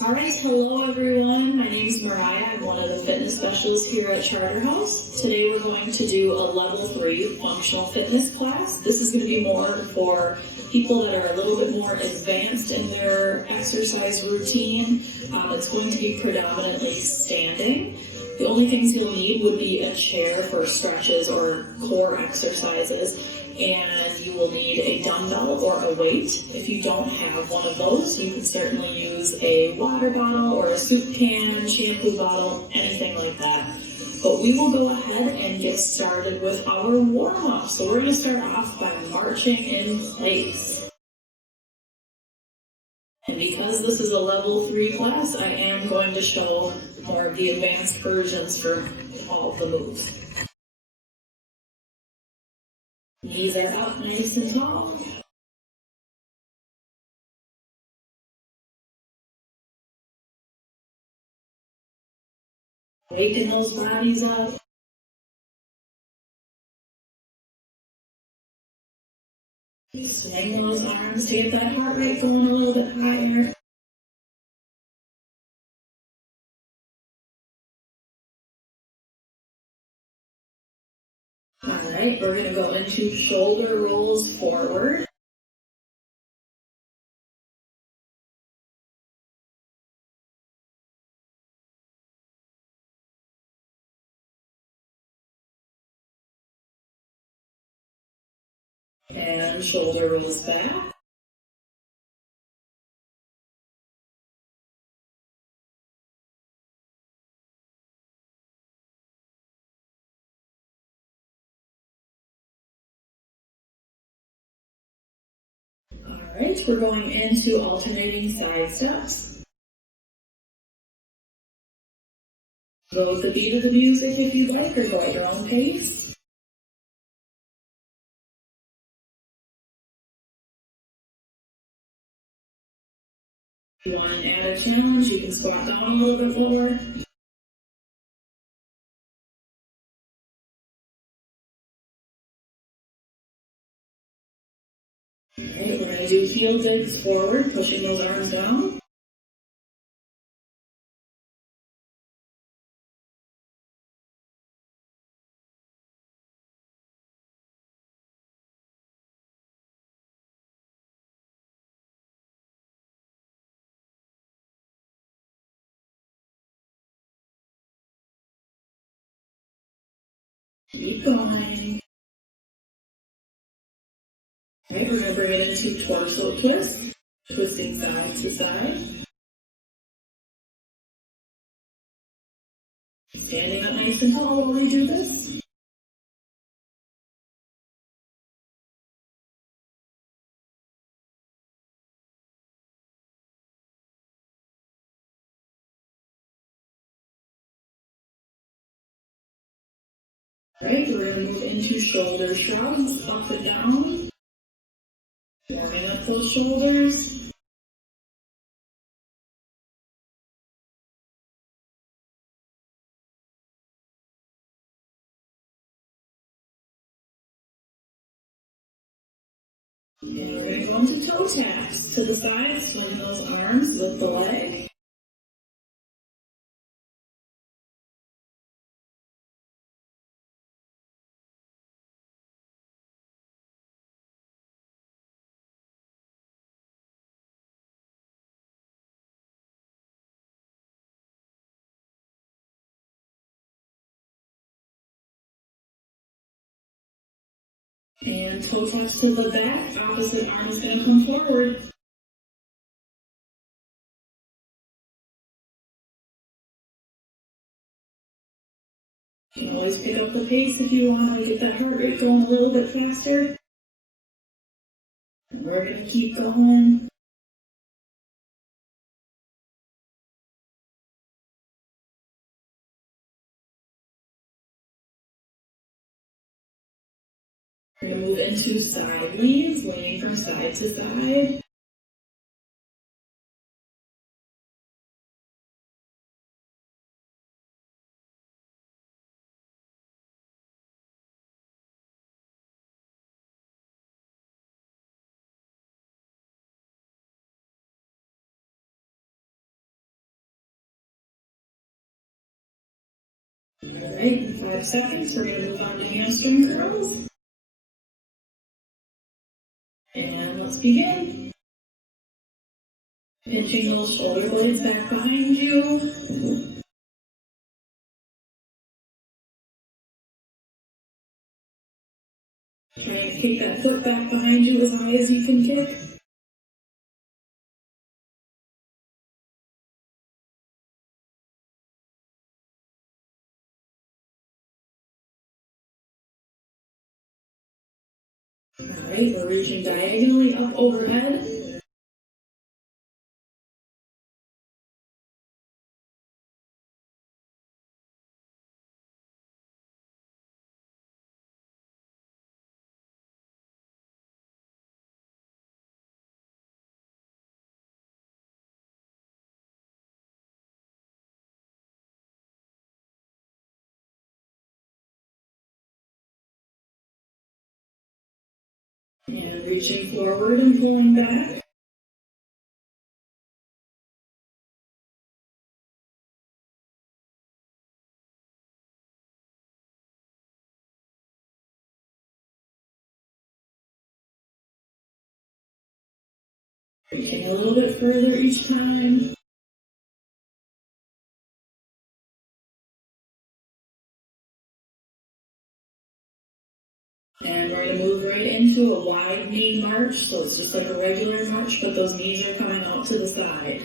Alright, hello everyone. My name is Mariah. I'm one of the fitness specialists here at Charterhouse. Today we're going to do a level 3 functional fitness class. This is going to be more for people that are a little bit more advanced in their exercise routine. It's going to be predominantly standing. The only things you'll need would be a chair for stretches or core exercises, and you will need a dumbbell or a weight. If you don't have one of those, you can certainly use a water bottle or a soup can, shampoo bottle, anything like that. But we will go ahead and get started with our warm-up. So we're going to start off by marching in place. And because this is a level 3 class, I am going to show more of the advanced versions for all of the moves. Knees are up nice and tall. Waking those bodies up. Swing those arms to get that heart rate going a little bit higher. Alright, we're going to go into shoulder rolls forward. And shoulder rolls back. Alright, we're going into alternating side steps. Go with the beat of the music if you'd like, or go at your own pace. If you want to add a challenge, you can squat down a little bit lower. Alright, we're going to do heel digs forward, pushing those arms down. Keep going. Alright, we're going to bring it into torso twist, twisting side to side. Standing up nice and tall while we do this. Alright, we're going to move into shoulder shrugs, up and down. Warming up those shoulders. And we're going to go into toe taps to the side, swing those arms with the leg. And toe taps to the back, opposite arm is going to come forward. You can always pick up the pace if you want to get that heart rate going a little bit faster. And we're going to keep going. We're going to move into side leans, leaning from side to side. Alright, in 5 seconds, we're going to move on to hamstring curls. And let's begin. Pinching those shoulder blades back behind you. Try and kick that foot back behind you as high as you can kick. Alright, we're reaching diagonally up overhead. And reaching forward and pulling back. Reaching a little bit further each time. And we're going to move right into a wide knee march. So it's just like a regular march, but those knees are coming out to the side.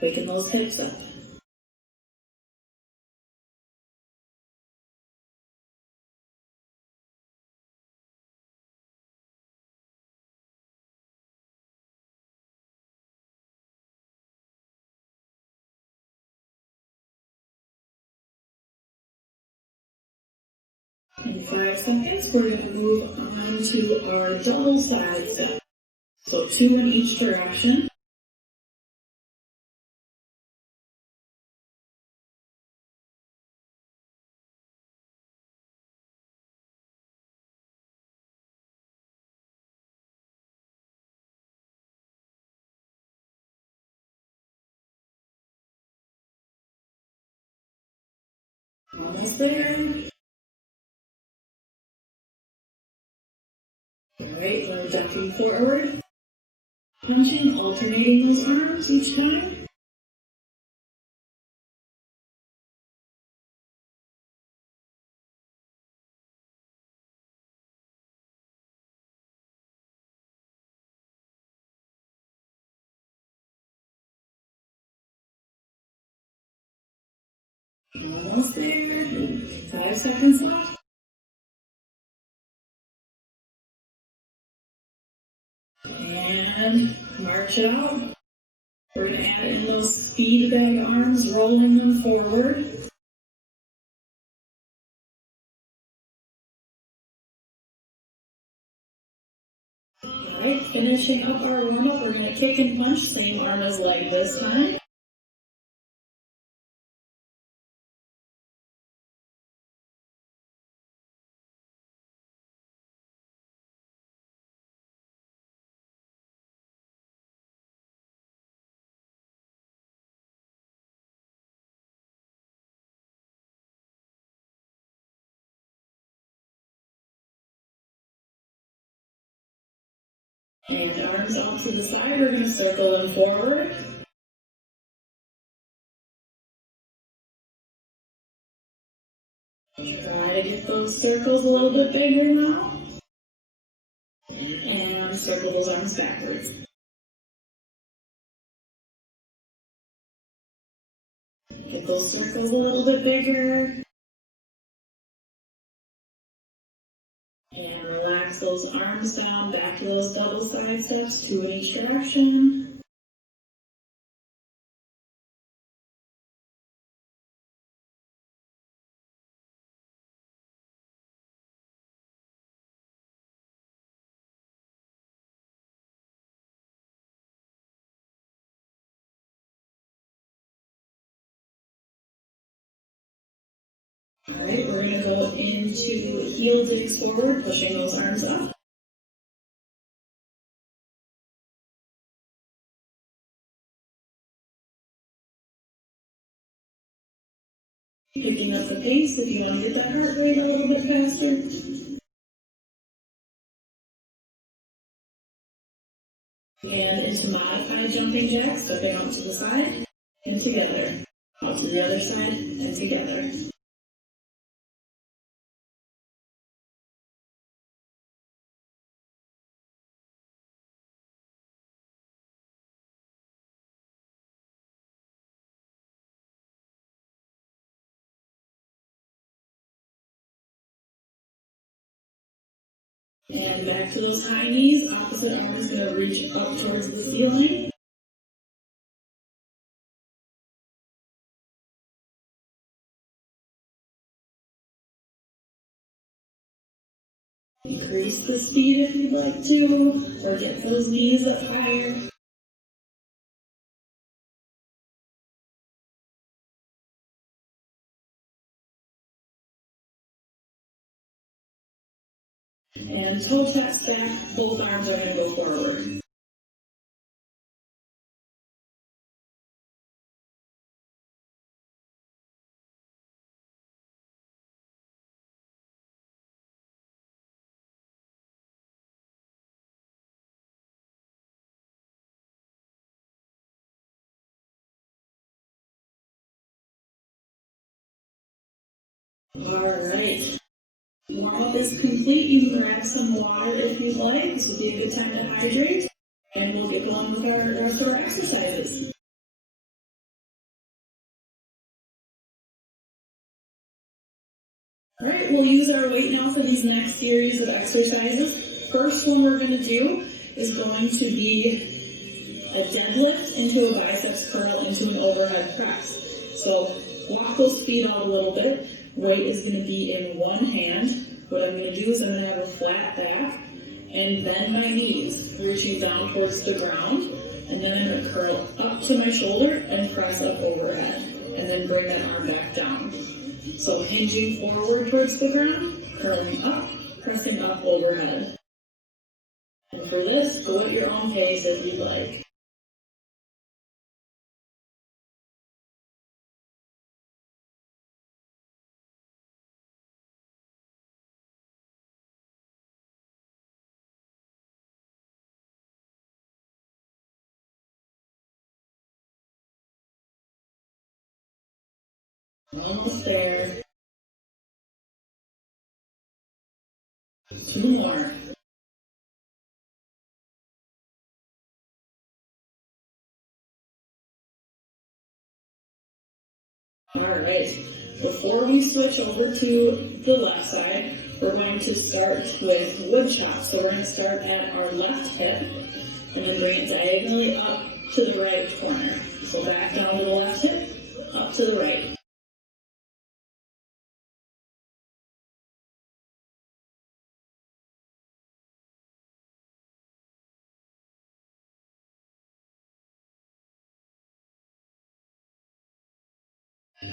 Waking those hips up. In 5 seconds, we're going to move on to our double side step. So 2 in each direction. Almost there. Alright, we're ducking forward. Punching, alternating those arms each time. Almost there. 5 seconds left. And march out. We're going to add in those speed bag arms, rolling them forward. Alright, finishing up our warm-up, we're going to kick and punch, same arm as leg this time. And arms out to the side, we're going to circle them forward. Try to get those circles a little bit bigger now. And circle those arms backwards. Get those circles a little bit bigger. And relax those arms down, back to those double side steps, 2 in each direction. Alright, we're going to go into heel digs forward, pushing those arms up. Picking up the pace if you want to get that heart rate a little bit faster. And into modified jumping jacks, stepping out to the side and together. Out to the other side and together. And back to those high knees. Opposite arm is going to reach up towards the ceiling. Increase the speed if you'd like to, or get those knees up higher. And toe taps back, both arms are going to go forward. Alright. Warm-up is complete. You can grab some water if you'd like. This would be a good time to hydrate. And we'll get going with our exercises. Alright, we'll use our weight now for these next series of exercises. First one we're going to do is going to be a deadlift into a biceps curl into an overhead press. So walk those feet out a little bit. Weight is going to be in one hand. What I'm going to do is I'm going to have a flat back and bend my knees, reaching down towards the ground. And then I'm going to curl up to my shoulder and press up overhead. And then bring that arm back down. So hinging forward towards the ground, curling up, pressing up overhead. And for this, go at your own pace if you'd like. Almost there. 2 more. Alright, before we switch over to the left side, we're going to start with wood chop. So we're going to start at our left hip and then bring it diagonally up to the right corner. So back down to the left hip, up to the right.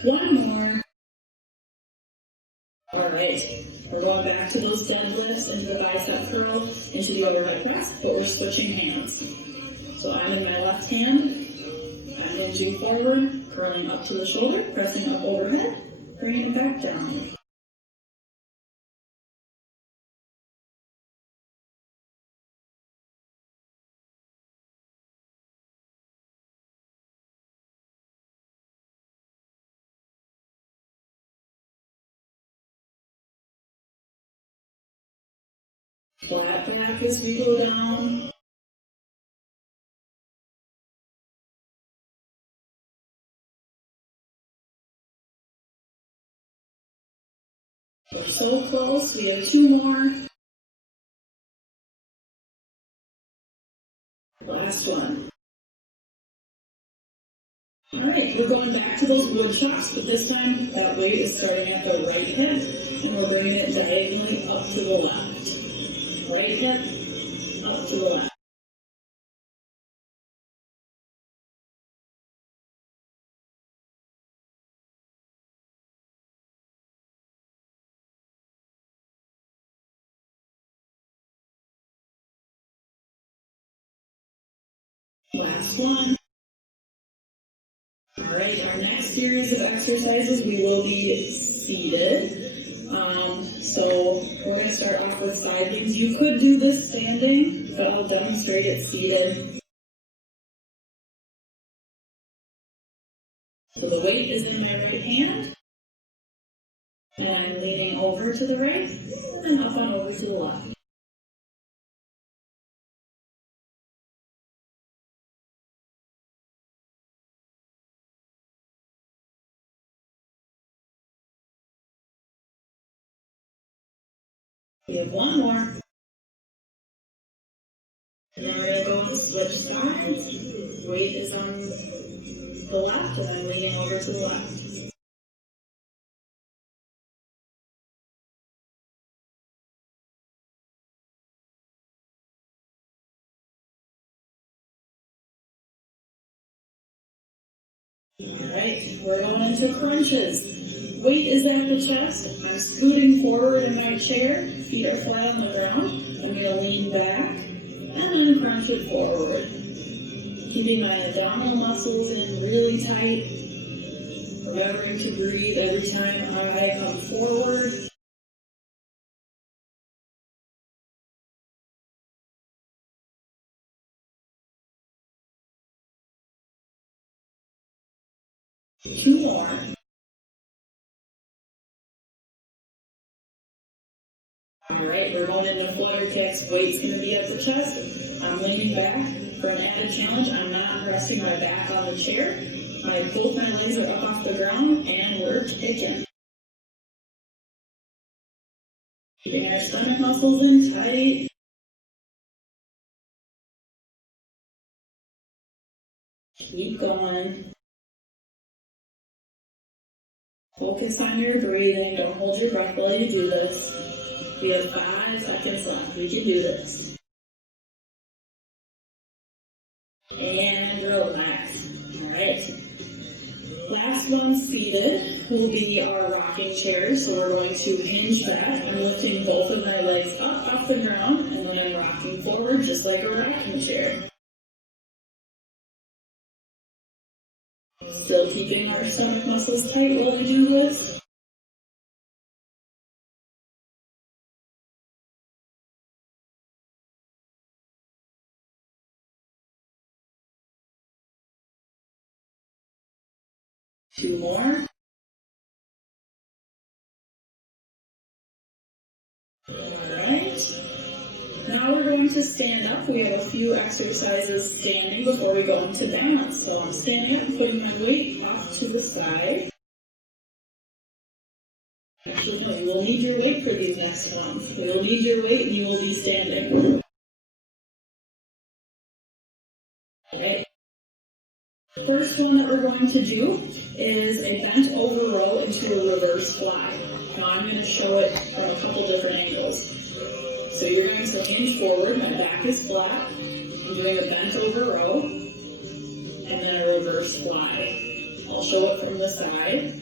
One more. Alright, we're going back to those deadlifts into the bicep curl, into the overhead press, but we're switching hands. So I'm in my left hand, I'm hinging forward, curling up to the shoulder, pressing up overhead, bringing it back down. Flat back as we go down. We're so close, we have 2 more. Last one. Alright, we're going back to those wood chops, but this time that weight is starting at the right hip, and we're bringing it diagonally up to the left. Right hip, up to the left. Last one. Alright, our next next series of exercises, we will be seated. So we're going to start off with side leans. You could do this standing, but I'll demonstrate it seated. So the weight is in my right hand, and I'm leaning over to the right, and up and over to the left. We have one more. And then we're going to go and switch sides. Weight is on the left, and I'm leaning over to the left. Alright, we're going into crunches. Weight is at the chest. I'm scooting forward in my chair. Feet are flat on the ground. I'm going to lean back and then crunch it forward. Keeping my abdominal muscles in really tight. Remembering to breathe every time I come forward. Two more. Alright, we're going into flutter kicks. Weight's going to be at the chest. I'm leaning back. For an added challenge, I'm not resting my back on the chair. Both my legs are up off the ground, and we're kicking. Keeping our stomach muscles in tight. Keep going. Focus on your breathing. Don't hold your breath while you do this. We have 5 seconds left. We can do this. And relax. Alright. Last one seated will be our rocking chair. So we're going to hinge back. I'm lifting both of my legs up off the ground, and then I'm rocking forward just like a rocking chair. Still keeping our stomach muscles tight while we do this. Two more. Alright. Now we're going to stand up. We have a few exercises standing before we go into dance. So I'm standing up, putting my weight off to the side. Actually, no, you will need your weight for these next ones. You will need your weight and you will be standing. Okay. First one that we're going to do is a bent over row into a reverse fly. Now I'm going to show it from a couple different angles. So you're going to hinge forward, my back is flat. I'm doing a bent over row, and then a reverse fly. I'll show it from the side.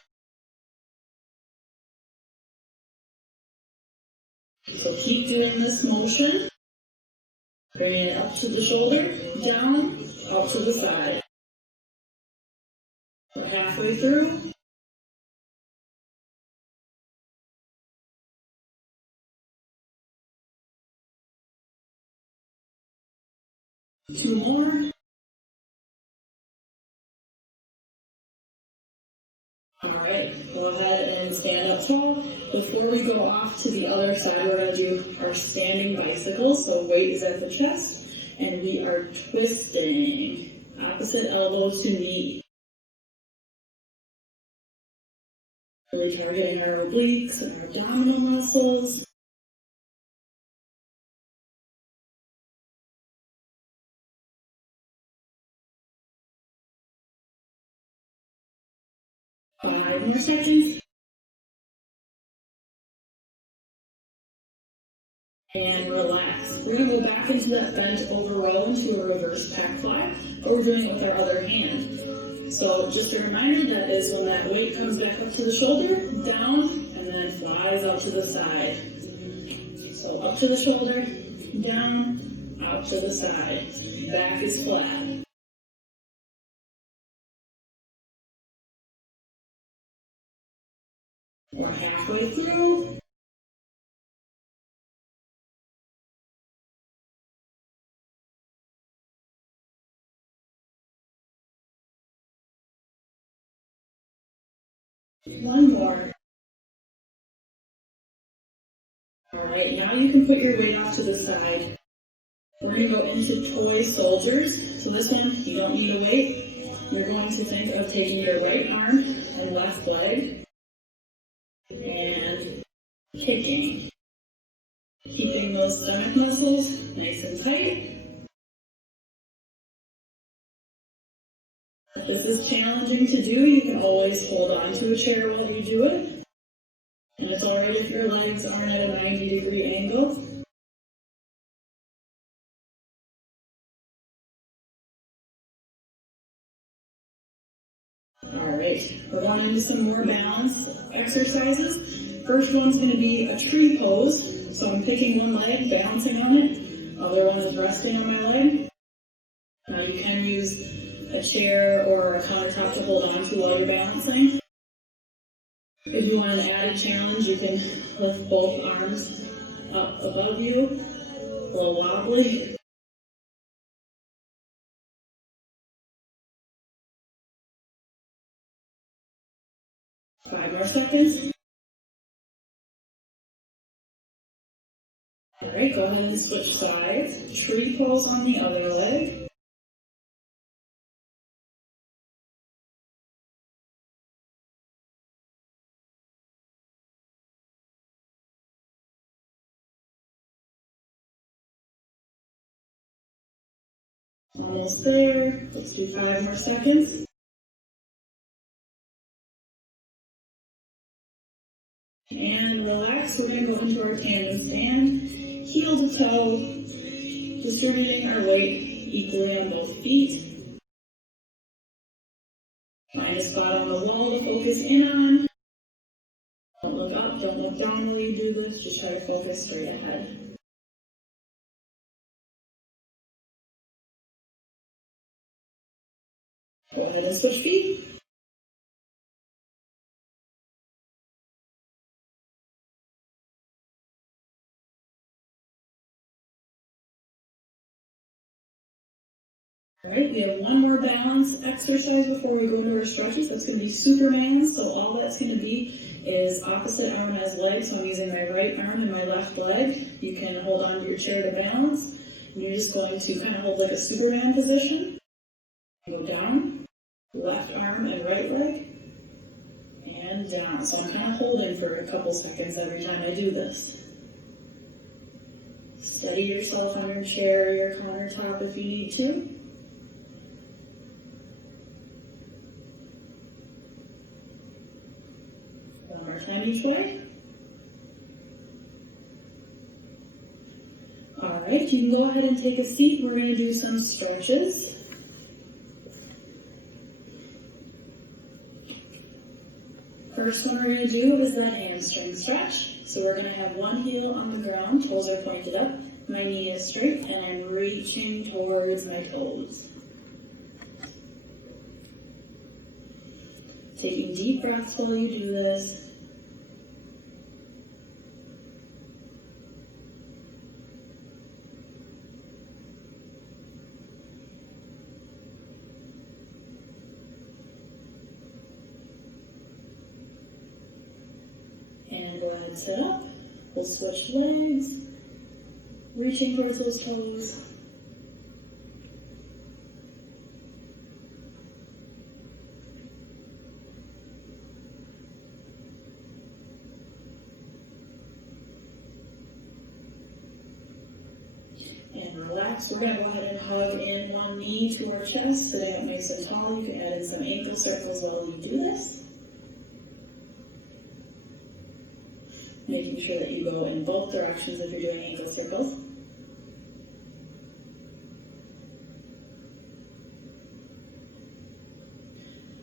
So keep doing this motion. Bring it up to the shoulder, down, up to the side. We're halfway through. Two more. Alright, go ahead and stand up tall. Before we go off to the other side, we're going to do our standing bicycle. So weight is at the chest, and we are twisting. Opposite elbow to knee. Really targeting our obliques and our abdominal muscles. Five more seconds. And relax. We're going to go back into that bent over row into a reverse back fly, but we're doing it with our other hand. So just a reminder, that is when that weight comes back up to the shoulder, down, and then flies out to the side. So up to the shoulder, down, out to the side. Back is flat. One more. Alright, now you can put your weight off to the side. We're going to go into toy soldiers. So this one, you don't need a weight. You're going to think of taking your right arm and left leg and kicking. Keeping those stomach muscles nice and tight. If this is challenging to do, you can always hold on to a chair while you do it. And it's alright if your legs aren't at a 90-degree angle. Alright, we're going into some more balance exercises. First one's going to be a tree pose. So I'm picking one leg, balancing on it. Other one is resting on my leg. Now you can use a chair or a countertop to hold on to while you're balancing. If you want an added challenge, you can lift both arms up above you, a little wobbly. Five more seconds. Alright, go ahead and switch sides. Tree pose on the other leg. Almost there. Let's do 5 more seconds. And relax. We're going to go into our tandem stand. Heel to toe. Distributing our weight equally on both feet. Find a spot on the wall to focus in on. Don't look up, don't look down while you do this. Just try to focus straight ahead. Go ahead and switch feet. Alright, we have one more balance exercise before we go into our stretches. That's going to be Superman. So all that's going to be is opposite arm as leg. So I'm using my right arm and my left leg. You can hold on to your chair to balance. And you're just going to kind of hold like a Superman position. Go down, left arm and right leg, and down. So I'm kind of holding for a couple seconds every time I do this. Steady yourself on your chair or your countertop if you need to. One more time each way. Alright, you can go ahead and take a seat. We're going to do some stretches. First one we're going to do is that hamstring stretch. So we're going to have one heel on the ground, toes are pointed up, my knee is straight, and I'm reaching towards my toes. Taking deep breaths while you do this. And go ahead and sit up. We'll switch legs, reaching towards those toes. And relax. We're going to go ahead and hug in one knee to our chest, sitting up nice and tall. You can add in some ankle circles while you do this. Making sure that you go in both directions if you're doing ankle circles.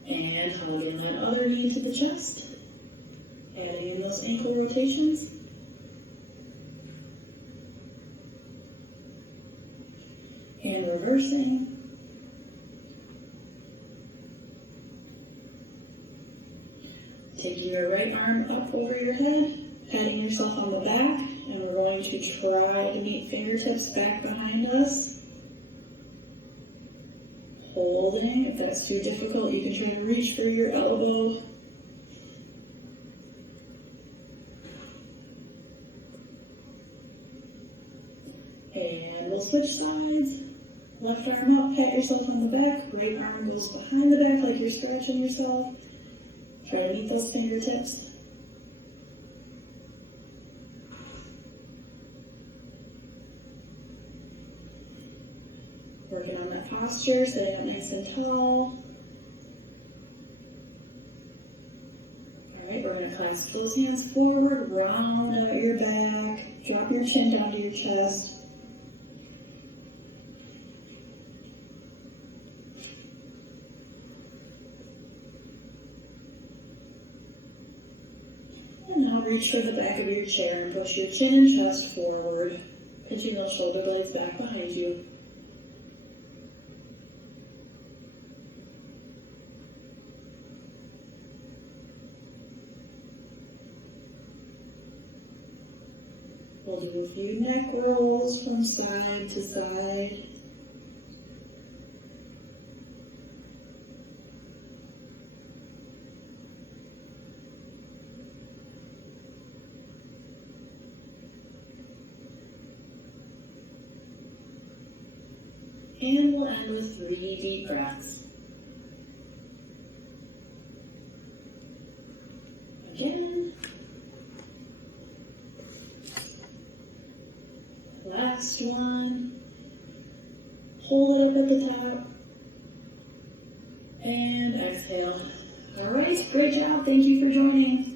And hugging that other knee to the chest. Adding in those ankle rotations. And reversing. Taking your right arm up over your head. Patting yourself on the back, and we're going to try to meet fingertips back behind us. Holding. If that's too difficult, you can try to reach for your elbow. we'll switch sides. Left arm up, pat yourself on the back. Right arm goes behind the back like you're scratching yourself. Try to meet those fingertips. Working on that posture, sitting up nice and tall. Alright, we're going to clasp those hands forward, round out your back, drop your chin down to your chest. And now reach for the back of your chair and push your chin and chest forward, pinching those shoulder blades back behind you. We'll do a few neck rolls from side to side. And we'll end with 3 deep breaths. Again. Last one. Hold it up at the top. And exhale. All right, great job. Thank you for joining.